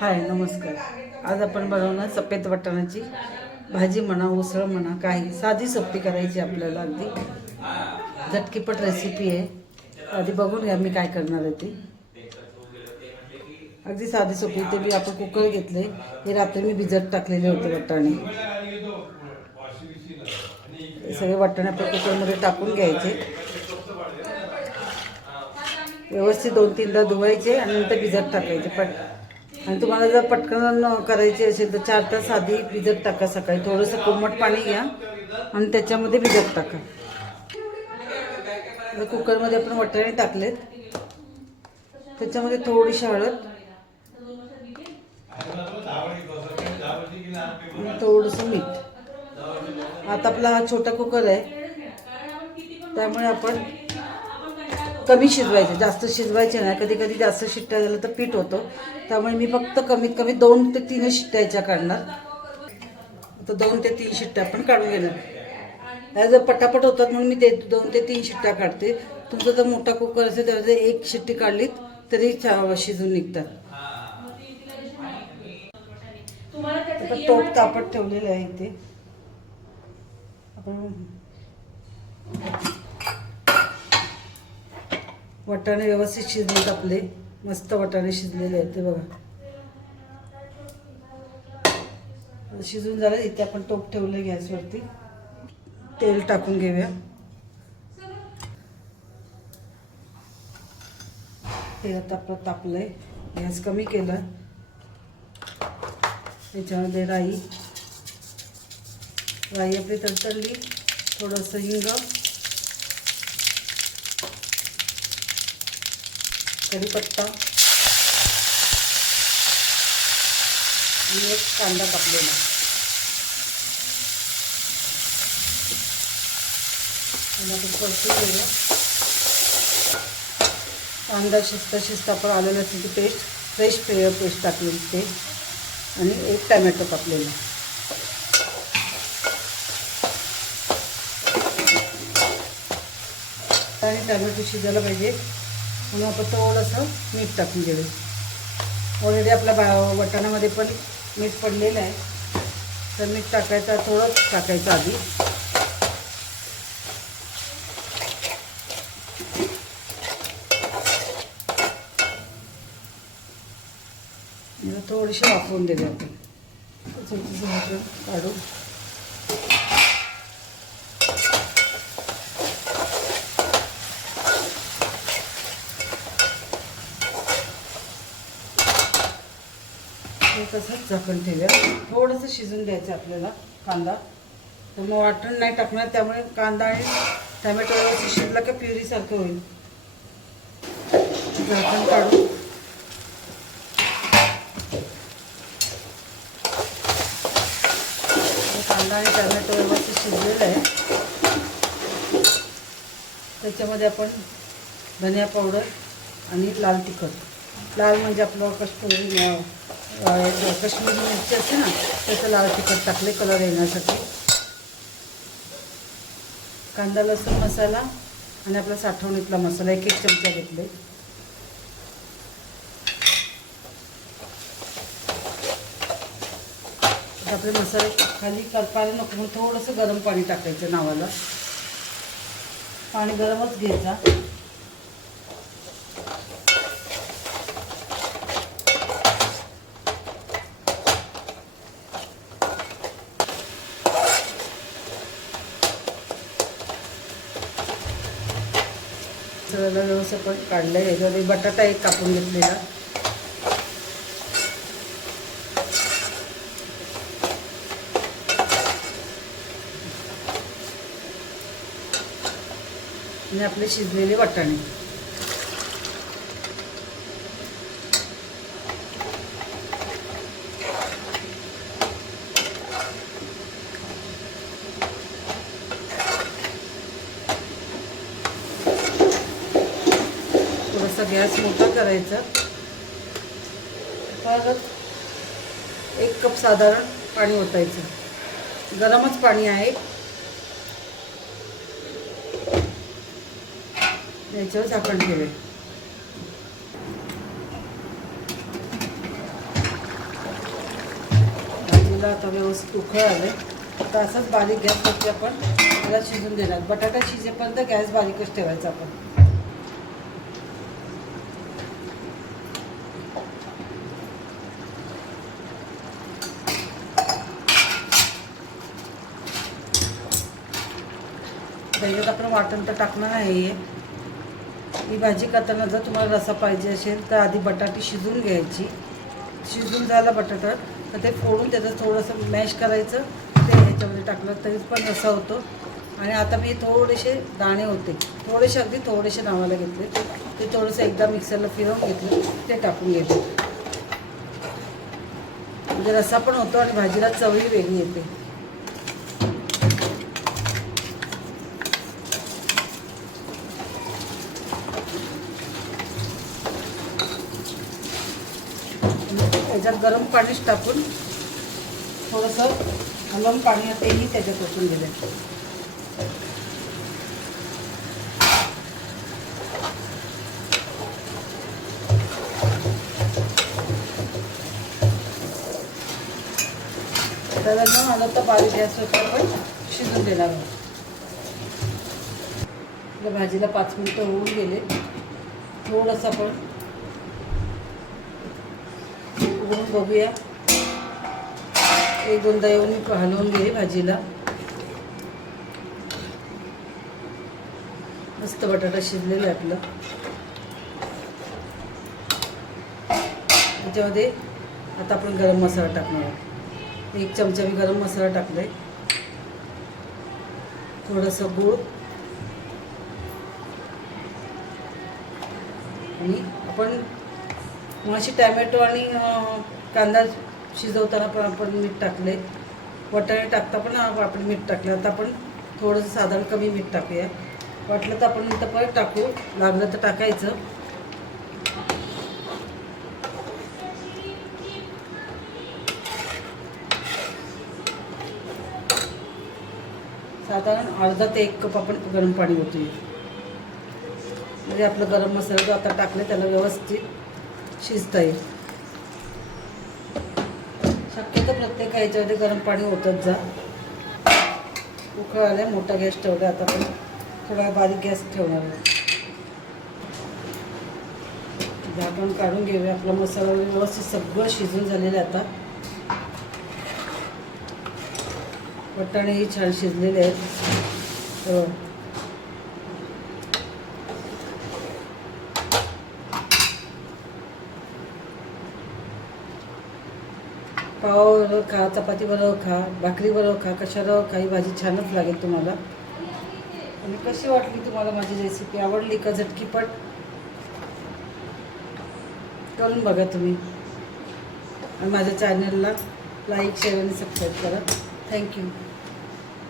हाय नमस्कार. आज आपण बनवणार सफेद वाटाण्याची भाजी म्हणा उसळ म्हणा काही साधी सोपी करायची आपल्याला अगदी. झटकीपट रेसिपी आहे. आधी बघून घ्या मी काय करणार आहे ती. अगदी साधी सोपी ते मी आपण कुकर घेतले. हे रात्री मी भिजत टाकलेले होते वाटाणे. हे सगळे वाटाणे आपल्या कुकरमध्ये टाकून घ्यायचे. व्यवस्थित दोन तीनदा धुवायचे आणि नंतर भिजत टाकायचे. पण आणि तुम्हाला जर पटकन करायची असेल तर चार तास आधी भिजत टाका सकाळी. थोडंसं कोमट पाणी घ्या आणि त्याच्यामध्ये भिजत टाका. कुकरमध्ये आपण वटाणे टाकलेत. त्याच्यामध्ये थोडीशी हळद. आणि थोडंसं मीठ. आता आपला हा छोटा कुकर आहे. त्यामुळे आपण कमी शिजवायचे जास्त शिजवायचे नाही. कधी कधी जास्त शिट्ट्या झालं तर पीठ होतं. त्यामुळे मी फक्त कमीत कमी दोन ते तीन शिट्ट्या याच्या काढणार. तर दोन ते तीन शिट्ट्या आपण काढून घेणार. जर पटापट होतात म्हणून मी ते दोन ते तीन शिट्ट्या काढते. तुमचा जर मोठा कुकर असेल तर एक शिट्टी काढलीत तरी शिजून निघतात. आता टोप तापत ठेवलेलं आहे इथे. आपण वाटाणे व्यवस्थित शिजलेत आपले. मस्त वाटाणे शिजलेले आहेत ते बघा. शिजून झालं इथे आपण टोप ठेवलं गॅसवरती. तेल टाकून घेऊया. ते आता आपलं तापलंय. गॅस कमी केला. त्याच्यामध्ये राई. राई आपली तडतडली. थोडंसं हिंग. कढीपत्ता. आणि एक कांदा कापलेला. कांदा शिजता शिजता आपण आलं लसूणची पेस्ट फ्रेश पेस्ट टाकलेली ते आणि एक टॅमॅटो कापलेला. आणि टॅमॅटो शिजायला पाहिजे. म्हणून आपण थोडंसं मीठ टाकून घेऊ. ऑलरेडी आपल्या बा वटाणामध्ये पण मीठ पडलेलं आहे. तर मीठ टाकायचं थोडं टाकायचं आधी. थोडीशी वापरून देऊया आपण. काढू तसंच झाकण ठेवूया. थोडंसं शिजून द्यायचं आपल्याला कांदा. तर मग वाटण नाही टाकणार त्यामुळे कांदा आणि टमॅटो व्यवस्थित शिजला की प्युरीसारखं होईल. झाकण काढू कांदा आणि टमॅटो व्यवस्थित शिजलेलं आहे. त्याच्यामध्ये आपण धनिया पावडर आणि लाल तिखट. लाल म्हणजे आपलं कष्ट होईल कश्मीरी मिरची असते ना त्याचं लाल तिखट टाकले कलर येण्यासाठी. कांदा लसूण मसाला आणि आपला साठवणीतला मसाला एक एक चमचा घेतले. आपले मसाले खाली करपायला नको म्हणून थोडंसं गरम पाणी टाकायचं नावाला. पाणी गरमच घ्यायचा. सगळं व्यवस्थित पण काढलं याच्यामध्ये बटाटा एक कापून घेतलेला. आणि आपले शिजलेले वाटाणे थोडासा गॅस मोठा करायचा. परत एक कप साधारण पाणी ओतायचं. गरमच पाणी आहे. याच्यावर झाकण ठेवेल बाजूला आता व्यवस्थित उखळ आलं आता असंच बारीक गॅसवरती आपण त्याला शिजून देणार. बटाटा शिजेपर्यंत गॅस बारीकच ठेवायचा आपण. त्याच्यात आपण वाटण तर टाकणार नाही आहे. ही भाजी करताना जर तुम्हाला रसा पाहिजे असेल तर आधी बटाटी शिजून घ्यायची. शिजून झाला बटाटा तर ते फोडून त्याचं थोडंसं मॅश करायचं. ते ह्याच्यामध्ये टाकलं तरी पण रसा होतो. आणि आता मी थोडेसे दाणे होते. थोडेसे अगदी थोडेसे नावाला घेतले. ते थोडंसं एकदा मिक्सरला फिरवून घेतलं. ते टाकून घेतलं. म्हणजे रसा पण होतो आणि भाजीला चवही वेगळी येते. त्याच्यात गरम पाणीच टाकून थोडंसं गरम पाणी तेही त्याच्यात ओतून दिले तर न आलं तर बारीक गॅसवर आपण शिजून देणार आहोत. भाजीला पाच मिनटं होऊन गेले. थोडंसं पण उघडून बघूया. एक दोनदा येऊन मी हलवून घे भाजीला. मस्त बटाटा शिजलेला आहे आपलं. त्याच्यामध्ये आता आपण गरम मसाला टाकणार आहोत. एक चमचा मी गरम मसाला टाकलाय. थोडंसं गूळ. आणि आपण मग टॅमॅटो आणि कांदा शिजवताना पण आपण मीठ टाकले. वटाणे टाकता पण आपण मीठ टाकलं. आता आपण थोडंसं साधारण कमी मीठ टाकूया. वाटलं तर आपण नंतर परत टाकू. लागलं तर टाकायचं. साधारण अर्धा ते एक कप आपण गरम पाणी होतो म्हणजे आपलं गरम मसाला जो आता टाकले त्याला व्यवस्थित शिजता येईल. शक्यतो प्रत्येक गरम पाणी होतच जा. उकळ आले मोठा गॅस ठेवला आता पण थोडा बारीक गॅस ठेवणार आहे. झाकण काढून घेऊया आपला मसाला व्यवस्थित सगळं शिजून झालेलं आहे आता. वटाणेही छान शिजलेले आहेत. हो. खा चपातीबरोबर खा चपाती खा भाकरी खा ही भाजी छानच लागेल तुम्हाला. आणि कशी वाटली तुम्हाला माझी रेसिपी आवडली का झटकीपट? करून बघा तुम्ही. आणि माझ्या चॅनलला लाईक शेअर आणि सबस्क्राईब करा. Thank you